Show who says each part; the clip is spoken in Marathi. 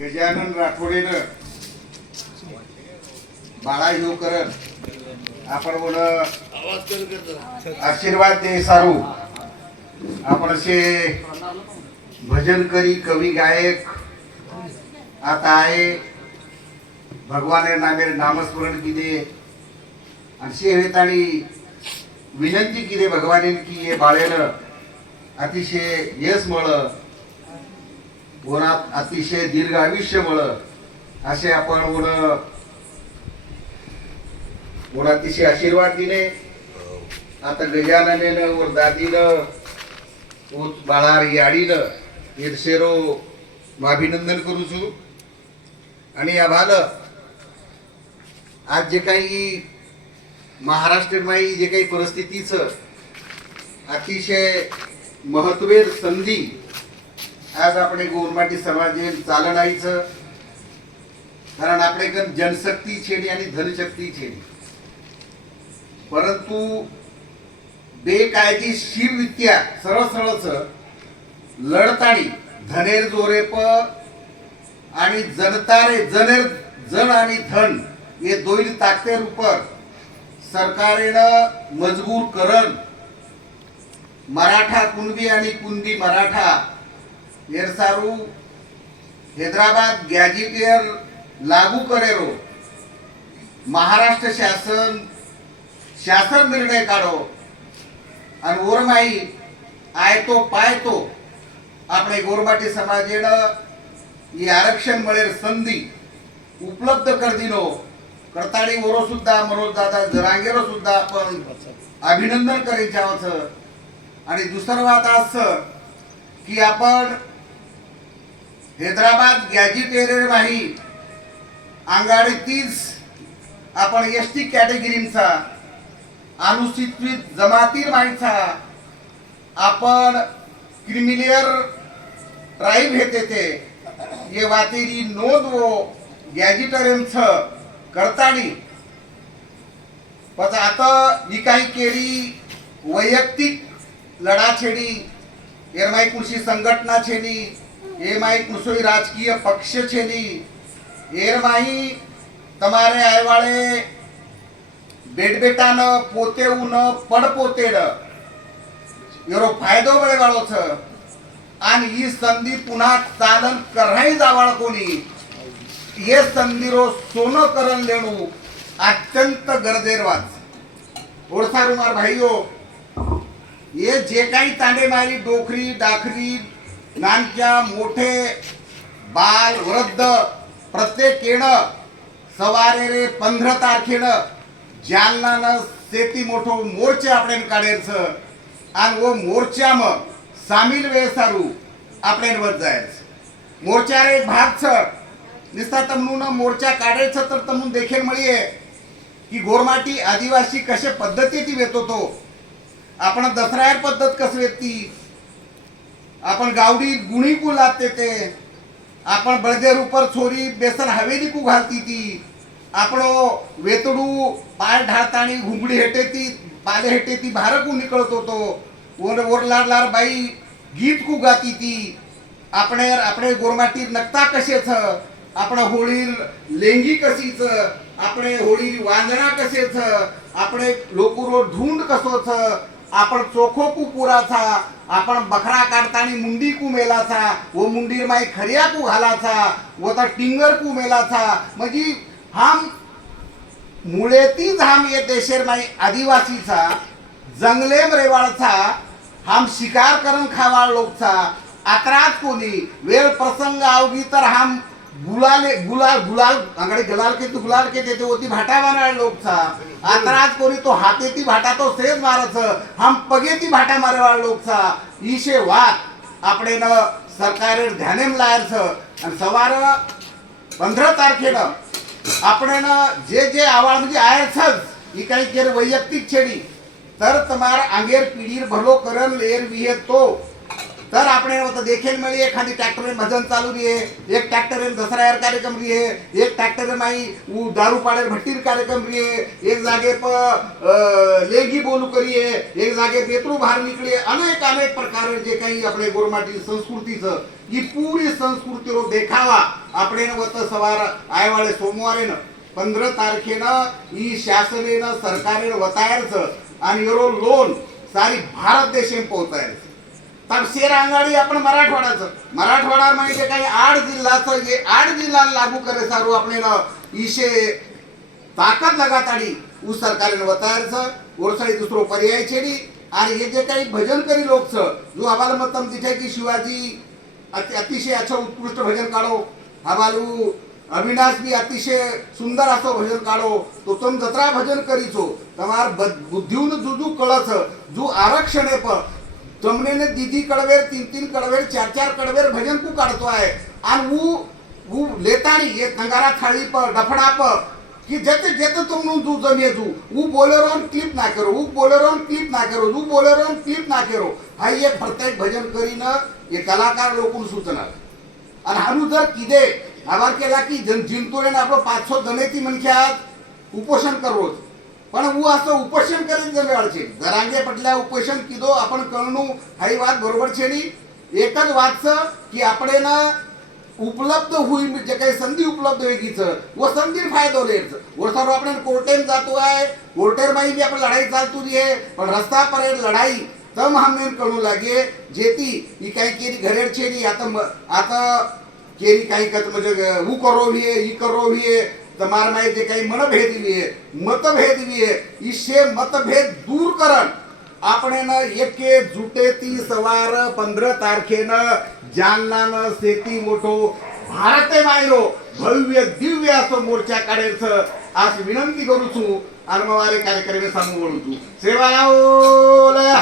Speaker 1: गजानन राठोडेनं बाळा ह्यो करत आपण म्हण आशीर्वाद दे सारू. आपण असे भजन करी कवी गायक आता आहे. भगवाने नामे नामस्मरण किदे. अशी शे हेत आणि विनंती किदे भगवाने की हे बाळेनं अतिशय यश मळ वनात अतिशय दीर्घ आयुष्य मळ असे आपण वन वन अतिशय आशीर्वाद दिले. आता गजाननेनं वर दादीनं ऊच बाळार याडीनं इरशेरो अभिनंदन करूचू आणि आभाल आज जे काही महाराष्ट्रात जे काही परिस्थितीच अतिशय महत्वेर संधी आज आपण गोर माटी समाज येईल चालन कारण आपले कर जनशक्ती छेडी आणि धनशक्ती छेडी. परंतु बेकायची शिव विद्या सरळ सरळच लढताडी धनेर जोरेप आणि जनता रे जनेर जन आणि धन हे दोन ताकते रूप सरकारे मजबूर करण. मराठा कुणबी आणि कुणबी मराठा એરસારુ હૈદરાબાદ ગેજેટિયર લાગુ કરેલો મહારાષ્ટ્ર શાસન શાસન નિર્ણય કાઢો અને ઓરમાઈ આયતો પાયતો આપણે ગોરબાટી સમાજેને એ आरक्षण મળેલ संधी उपलब्ध कर दिलो करताळी वरो सुद्धा मनोज दादा जरांगेरो सुद्धा आपण अभिनंदन करीत जावचं आणि दुसरं वाद असं की आपण हैदराबाद गॅजिटेरियर माही अंगाडी तीस आपण एस टी कॅटेगरींचा अनुसूचित जमातील माणसा आपण क्रिमिलियर ट्राईब हे ते ये वातेरी नोंद हो, वो गॅजिटरियमच करताडी. पण आता ही काही केली वैयक्तिक लढाछेडी एरमाई कृषी संघटना छेडी एरमाई कृषी राजकीय पक्ष छेडी एरमाई તમારે આયવાળે બેટબેટાનો પોતે ઉન પડ પોતેડ એરો ફાયદો મળે વાળો છે आणि ही संधी पुन्हा चालन कराई जावाळ कोणी हे संधीरो सोनं करण लेणू अत्यंत गरजेरवाच ओळखा रुमार भाईयो हे जे काही तांडेमारी डोकरी डाखरी नानक्या मोठे बाल वृद्ध प्रत्येक येणं सवारे रे पंधरा तारखेनं जालनानं शेती मोठो मोर्चे आपले काढायचं आणि व मोर्चा मग सामील वेळ सारू आपल्यावर जायचं. मोर्चा रे भाग सर निस्ता तमनून मोर्चा काढायचं तर तमून देखील म्हणजे की गोरमाटी आदिवासी कशा पद्धती ती वेतो तो आपण दसऱ्यार पद्धत कसं वेतती? आपण गावडी गुणी कु लादते ते आपण बळदेर उपर छोरी बेसन हवेली कु घालती ती. आपण वेतडू पाय ढाळताणी घुंगडी हेटे ती पाले हेटे ती भारकू निकळत होतो. ओर ओर लार लार बाई गीत कु गाती ती. आपणे आपणे गोरमाटी नक्ता थ आपण होळी लेंगी कशीच? आपणे होळी वांजणा कसेच आपणे लोकुरो ढूंढ कसोच? आपण चोखो चोखोकू पुराचा आपण बखरा काढतानी मुंडी कू मेलाचा व मुंडीर माई खरिया कू घालाचा व तर टिंगर कू मेलाचा. म्हणजे हम मुळेतीच हम ये देशेर माई आदिवासीचा जंगलेम रेवाळचा हम शिकार करून खावाळ लोकचा आत्रात कोणी वेळ प्रसंग आवगी तर हम गुलाले गुलाल गुलाल आंगडे गुलाल के तू गुलाल के देते होती भाटा लोकचा. आत्रात कोणी तो हातेती भाटा तो सेज मारच हम पगेती भाटा मारेवाळ लोकचा ईशे वात આપણે ન સરકારે ધ્યાને લાયર છે અને સવારે पंधरा तारखेला આપણે જે જે આવાળ म्हणजे આયર છે ही काही केर वैयक्तिक छेडी तर તમારા આંગેર પીડીર ભલો કરન લેર વિહે તો तर આપણે તો દેખેલ મળી ખાલી ટ્રેક્ટર ભજન ચાલુ રહીએ એક ટ્રેક્ટર દસરા યાર કાર્યક્રમ રહીએ એક ટ્રેક્ટર માં ઈ દારૂ પાડે ભટ્ટીર કાર્યક્રમ રહીએ એક જાગે પર અ, લેગી બોલું કરીએ એક જાગે પેતરું બહાર નીકળીએ અનેક અનેક પ્રકારે જે કઈ આપણે ગોરમાટી સંસ્કૃતિ છે એ પૂરી સંસ્કૃતિનો દેખાવા આપણે એને વત સવાર આયવાળે સોમવારે ને पंधरा तारखेनं ही शासनेनं सरकारने वतायर आणि एवढो लोन सारी भारत देशे पोहोचायर शेर आंगडी आपण मराठवाड्याचं. मराठवाडा म्हणजे काही आठ जिल्ह्याचं आठ जिल्हा लागू करे सारू आपण इशे ताकद लगाताडी ऊस सरकारने वतायचं. ओरसाळी दुसरो पर्याय छेडी. आणि हे जे काही भजन करी लोकच जो हवाल मतम तिथे की शिवाजी अति अतिशय अच्छा उत्कृष्ट भजन काढो. हवालू अविनाश बी अतिशय सुंदर असो भजन काढो. तो तुम जत्रा भजन करीचो. तमार जो जो कळच. जो आरक्षण आहे तमणेने दीदी कडवेर तीन तीन कडवेर चार चार कडवेर भजन कु काढतो आहे आणि ऊ ऊ लेताणी ये नगारा थाळी पर डफडा पर की जेते जेते तुमनू तू जमे तू. ऊ बोलेरोन क्लिप ना करो ऊ बोलेरोन क्लिप ना करो तू बोलेरोन क्लिप ना करो. हा ये प्रत्येक भजन करीन ये कलाकार लोकून सूचना आणि हानू जर किदे आभार केला की जन जिंतोरेन आपलं पाचशे जणे ती मनख्यात उपोषण करोत. पण ऊ असं उपोषण करीत जमे अडचे जरांगे पटल्या उपोषण किदो आपण कळणू हाई वाद बरोबर छे एकच वाच की आपण उपलब्ध होईल जे काही संधी उपलब्ध होईगीच व संधी फायदो लेच व सर्व आपण कोर्टेन जातो आहे कोर्टेर माहिती बी आपण लढाई चालतो आहे पण रस्ता परेड लढाई तम हमने कळू लागे. जेती ही काही केली घरेड छेनी आता आता केली काही म्हणजे हू करो ही करो ही समारंभात जे काही मनभेद आहे मतभेद आहे इशे मतभेद दूर करण आपण एके जुटे ती सवार पंधरा तारखेनं जालनानं शेती मोठो भारते मायलो भव्य दिव्य असो मोर्चा काढायचं आज विनंती करू तू आणि मग अरे कार्यक्रम सांगू बोलू तू सेवा लावला